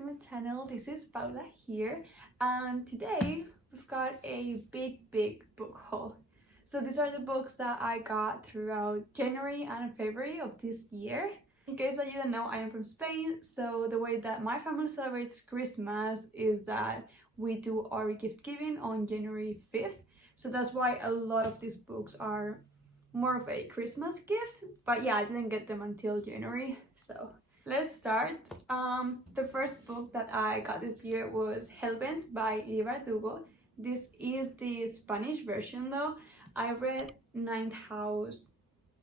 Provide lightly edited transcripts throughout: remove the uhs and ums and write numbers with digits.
to my channel. This is Paula here, and today we've got a big book haul. So these are the books that I got throughout January and February of this year. In case that you don't know, I am from Spain, so the way that my family celebrates Christmas is that we do our gift giving on January 5th. So that's why a lot of these books are more of a Christmas gift, but yeah, I didn't get them until January. So let's start. The first book that I got this year was Hellbent by Libar Dugo. This is the Spanish version though. I read Ninth House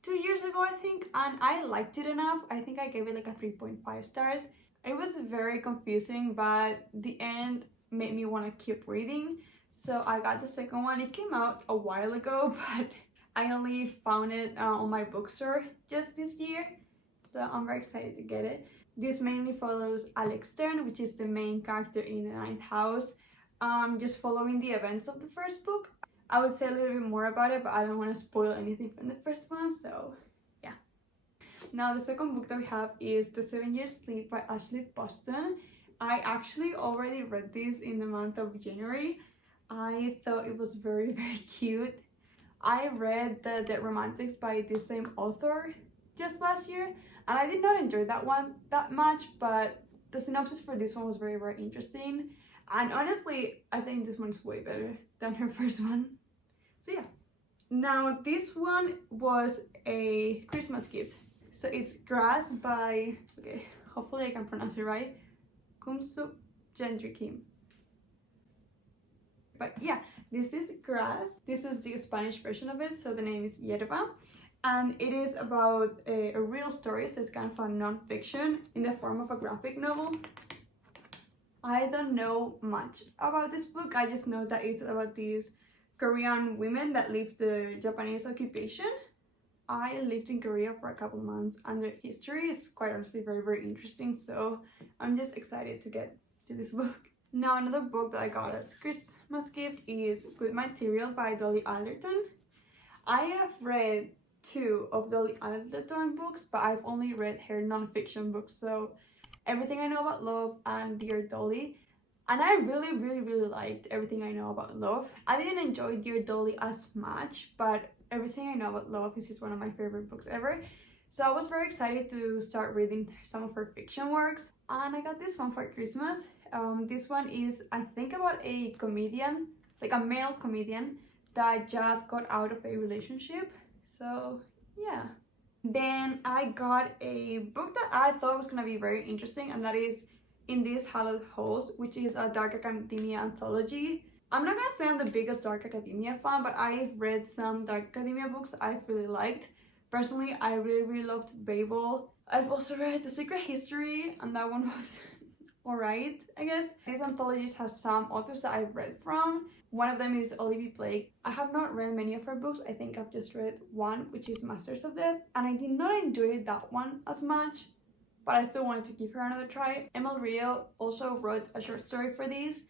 2 years ago, I think, and I liked it enough. I think I gave it like a 3.5 stars. It was very confusing, but the end made me want to keep reading. So I got the second one. It came out a while ago, but I only found it on my bookstore just this year. So I'm very excited to get it. This mainly follows Alex Stern, which is the main character in the Ninth House, just following the events of the first book. I would say a little bit more about it, but I don't want to spoil anything from the first one, so yeah. Now the second book that we have is The 7 Years Sleep by Ashley Boston. I actually already read this in the month of January. I thought it was very cute. I read The Dead Romantics by the same author just last year, and I did not enjoy that one that much, but the synopsis for this one was very interesting, and honestly I think this one's way better than her first one. So yeah. Now this one was a Christmas gift. So it's Grass by, okay, hopefully I can pronounce it right, Kumsuk Gendrikim. But yeah, this is Grass. This is the Spanish version of it, so the name is Yerba. And it is about a real story, so it's kind of a non-fiction in the form of a graphic novel. I don't know much about this book. I just know that it's about these Korean women that lived the Japanese occupation. I lived in Korea for a couple months, and the history is quite honestly very interesting, so I'm just excited to get to this book. Now another book that I got as Christmas gift is Good Material by Dolly Alderton. I have read 2 of Dolly Alderton books, but I've only read her non-fiction books, so Everything I Know About Love and Dear Dolly. And I really liked Everything I Know About Love. I didn't enjoy Dear Dolly as much, but Everything I Know About Love is just one of my favorite books ever. So I was very excited to start reading some of her fiction works, and I got this one for Christmas. This one is, I think, about a comedian, like a male comedian that just got out of a relationship. So yeah. Then I got a book that I thought was gonna be very interesting, and that is In These Hallowed Halls, which is a dark academia anthology. I'm not gonna say I'm the biggest dark academia fan, but I've read some dark academia books I've really liked. Personally, I really loved Babel. I've also read The Secret History, and that one was alright, I guess. This anthology has some authors that I've read from. One of them is Olivia Blake. I have not read many of her books. I think I've just read one, which is Masters of Death, and I did not enjoy that one as much, but I still wanted to give her another try. Emil Rio also wrote a short story for these,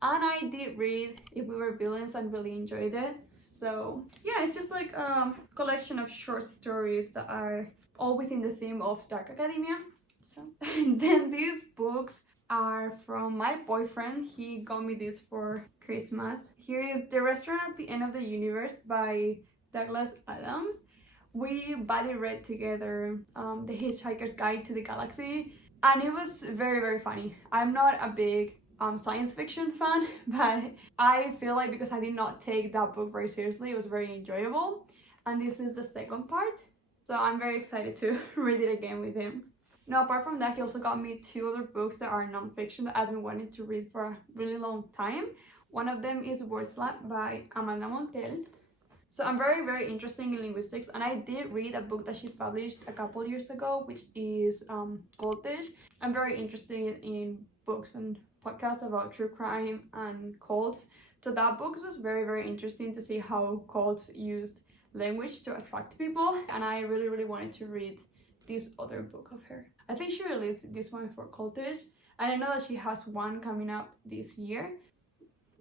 and I did read If We Were Villains and really enjoyed it. So yeah, it's just like a collection of short stories that are all within the theme of dark academia. So and then these books are from my boyfriend. He got me this for Christmas. Here is The Restaurant at the End of the Universe by Douglas Adams. We buddy read together The Hitchhiker's Guide to the Galaxy, and it was very funny. I'm not a big science fiction fan, but I feel like because I did not take that book very seriously, it was very enjoyable. And this is the second part, so I'm very excited to read it again with him. Now apart from that, he also got me 2 other books that are non-fiction that I've been wanting to read for a really long time. One of them is Word Slap by Amanda Montel. So I'm very interested in linguistics, and I did read a book that she published a couple years ago, which is Cultish. I'm very interested in books and podcasts about true crime and cults, so that book was very interesting to see how cults use language to attract people, and I really wanted to read this other book of her. I think she released this one for Cultish, and I know that she has one coming up this year.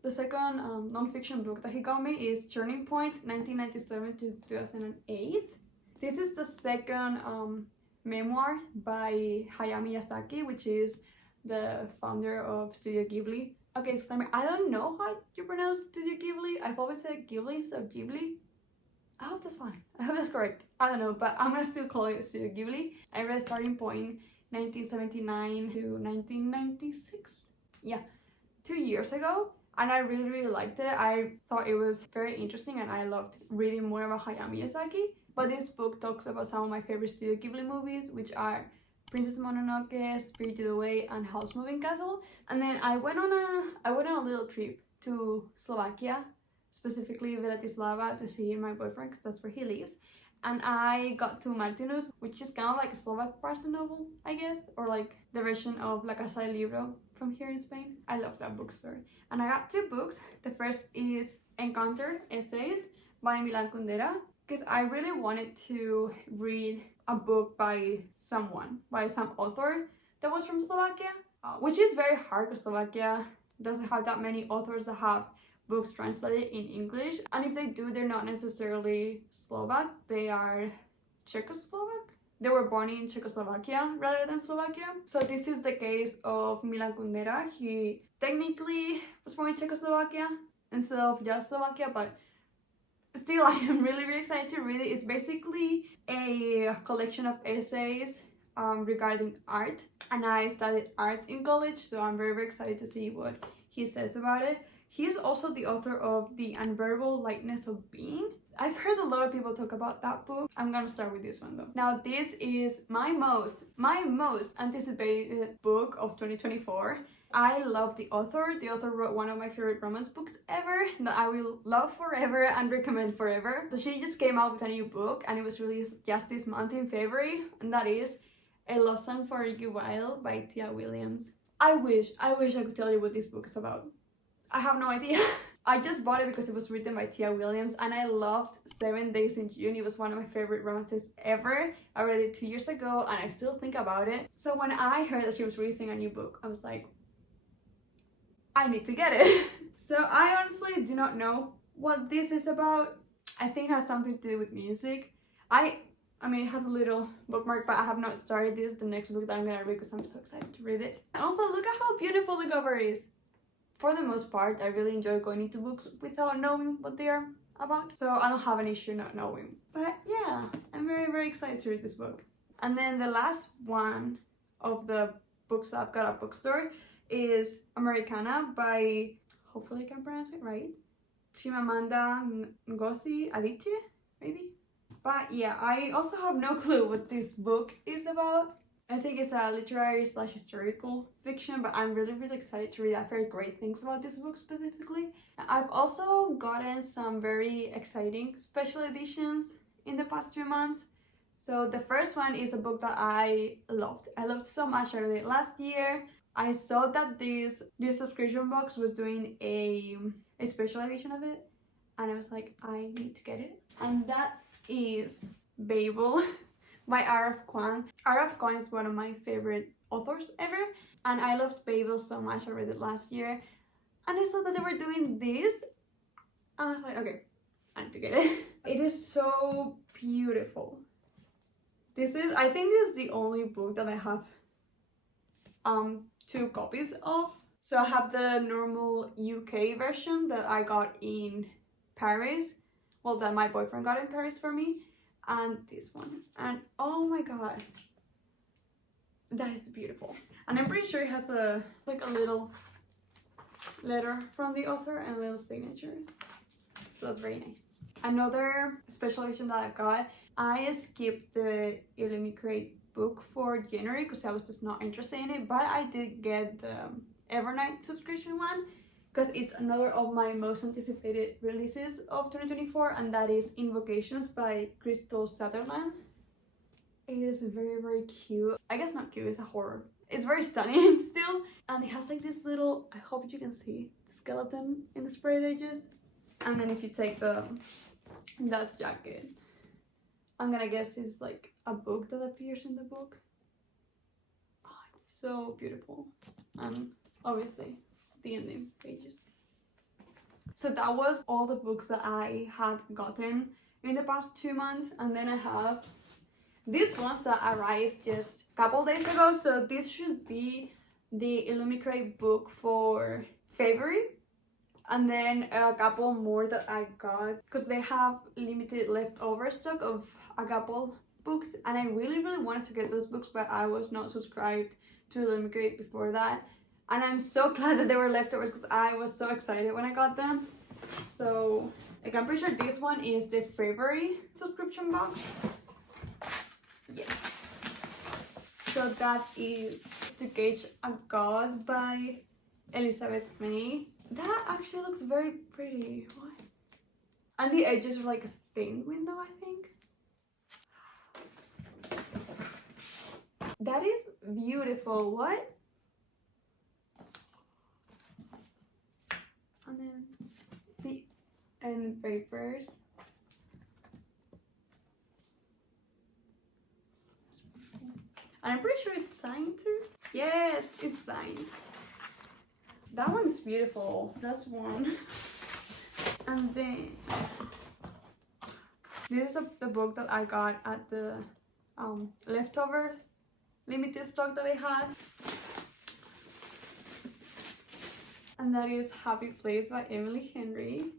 The second non-fiction book that he got me is Turning Point, 1997 to 2008. This is the second memoir by Hayao Miyazaki, which is the founder of Studio Ghibli. Okay, disclaimer, I don't know how you pronounce Studio Ghibli. I've always said Ghibli instead of Ghibli. I hope that's fine. I hope that's correct. I don't know, but I'm gonna still call it Studio Ghibli. I read Starting Point 1979 to 1996. Yeah, 2 years ago. And I really liked it. I thought it was very interesting and I loved reading more about Hayao Miyazaki. But this book talks about some of my favorite Studio Ghibli movies, which are Princess Mononoke, Spirited Away, and Howl's Moving Castle. And then I went on a little trip to Slovakia, specifically Bratislava, to see my boyfriend because that's where he lives. And I got to Martinus, which is kind of like a Slovak parcel novel, I guess, or like the version of La Casa del Libro from here in Spain. I love that bookstore. And I got 2 books. The first is Encounter Essays by Milan Kundera, because I really wanted to read a book by some author that was from Slovakia, which is very hard because Slovakia doesn't have that many authors that have books translated in English, and if they do, they're not necessarily Slovak, they are Czechoslovak. They were born in Czechoslovakia rather than Slovakia. So this is the case of Milan Kundera. He technically was born in Czechoslovakia instead of just Slovakia, but still I am really excited to read it. It's basically a collection of essays regarding art, and I studied art in college, so I'm very excited to see what he says about it. He's also the author of The Unbearable Lightness of Being. I've heard a lot of people talk about that book. I'm gonna start with this one though. Now this is my most anticipated book of 2024. I love the author. The author wrote one of my favorite romance books ever that I will love forever and recommend forever. So she just came out with a new book and it was released just this month in February, and that is A Love Song for You While by Tia Williams. I wish I could tell you what this book is about. I have no idea. I just bought it because it was written by Tia Williams and I loved 7 Days in June. It was one of my favorite romances ever. I read it 2 years ago and I still think about it. So when I heard that she was releasing a new book, I was like, I need to get it. So I honestly do not know what this is about. I think it has something to do with music. I mean, it has a little bookmark, but I have not started this. The next book that I'm gonna read because I'm so excited to read it. And also look at how beautiful the cover is. For the most part, I really enjoy going into books without knowing what they are about. So I don't have an issue not knowing. But yeah, I'm very excited to read this book. And then the last one of the books that I've got at bookstore is Americana by, hopefully I can pronounce it right, Chimamanda Ngozi Adichie, maybe? But yeah, I also have no clue what this book is about. I think it's a literary / historical fiction, but I'm really excited to read. I've heard great things about this book specifically. I've also gotten some very exciting special editions in the past 2 months. So the first one is a book that I loved. I loved so much. I read it last year. I saw that this subscription box was doing a special edition of it, and I was like, I need to get it. And that is Babel by R.F. Kuang. R.F. Kuang is one of my favorite authors ever, and I loved Babel so much. I read it last year, and I saw that they were doing this, and I was like, okay, I need to get it. It is so beautiful. I think this is the only book that I have 2 copies of. So I have the normal UK version that I got in Paris, well, that my boyfriend got in Paris for me, and this one. And oh my god, that is beautiful. And I'm pretty sure it has a little letter from the author and a little signature, so that's very nice. Another special edition that I've got, I skipped the Illumicrate book for January because I was just not interested in it, but I did get the Evernight subscription one because it's another of my most anticipated releases of 2024, and that is Invocations by Crystal Sutherland. It is very cute. I guess not cute, it's a horror. It's very stunning still, and it has like this little, I hope you can see the skeleton in the sprayed edges. And then if you take the dust jacket, I'm gonna guess it's like a book that appears in the book. Oh, it's so beautiful. And obviously the ending pages. So that was all the books that I had gotten in the past 2 months, and then I have these ones that arrived just a couple days ago. So this should be the Illumicrate book for February, and then a couple more that I got because they have limited leftover stock of a couple books, and I really wanted to get those books, but I was not subscribed to Illumicrate before that, and I'm so glad that they were leftovers because I was so excited when I got them. So like, I'm pretty sure this one is the February subscription box. Yes. So that is To Gauge a God by Elizabeth May. That actually looks very pretty. What? And the edges are like a stained window, I think. That is beautiful. What? And then the end papers. And I'm pretty sure it's signed too. Yeah, it's signed. That one's beautiful. That's one. And then this is the book that I got at the leftover limited stock that I had. And that is Happy Place by Emily Henry.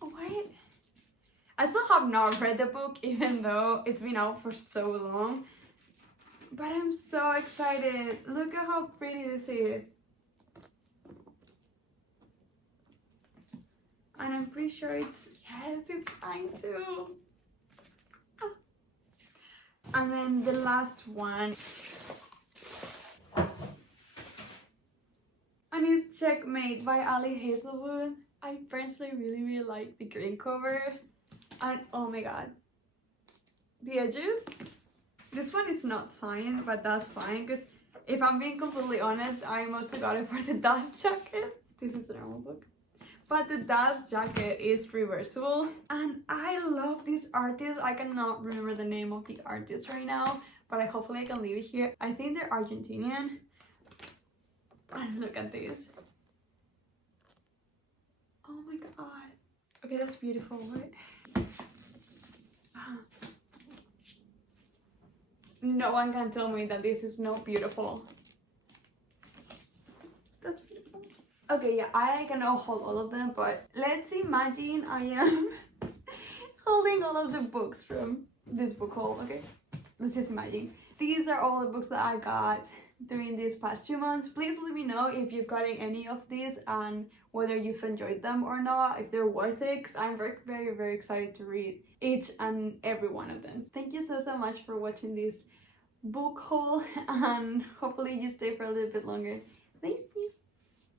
Oh, wait. I still have not read the book, even though it's been out for so long. But I'm so excited. Look at how pretty this is. And I'm pretty sure it's signed too. Ah. And then the last one. And it's Checkmate by Ali Hazelwood. I personally really like the green cover. And oh my god. The edges. This one is not signed, but that's fine, because if I'm being completely honest, I mostly got it for the dust jacket. This is the normal book. But the dust jacket is reversible. And I love this artist. I cannot remember the name of the artist right now, but hopefully I can leave it here. I think they're Argentinian. And look at this. Oh my god. Okay, that's beautiful. No one can tell me that this is not beautiful. That's beautiful. Okay, yeah, I cannot hold all of them, but let's imagine I am holding all of the books from this book haul, okay? Let's just imagine. These are all the books that I got during these past 2 months. Please let me know if you've gotten any of these and whether you've enjoyed them or not, if they're worth it, because I'm very excited to read each and every one of them. Thank you so much for watching this book haul, and hopefully you stay for a little bit longer. Thank you.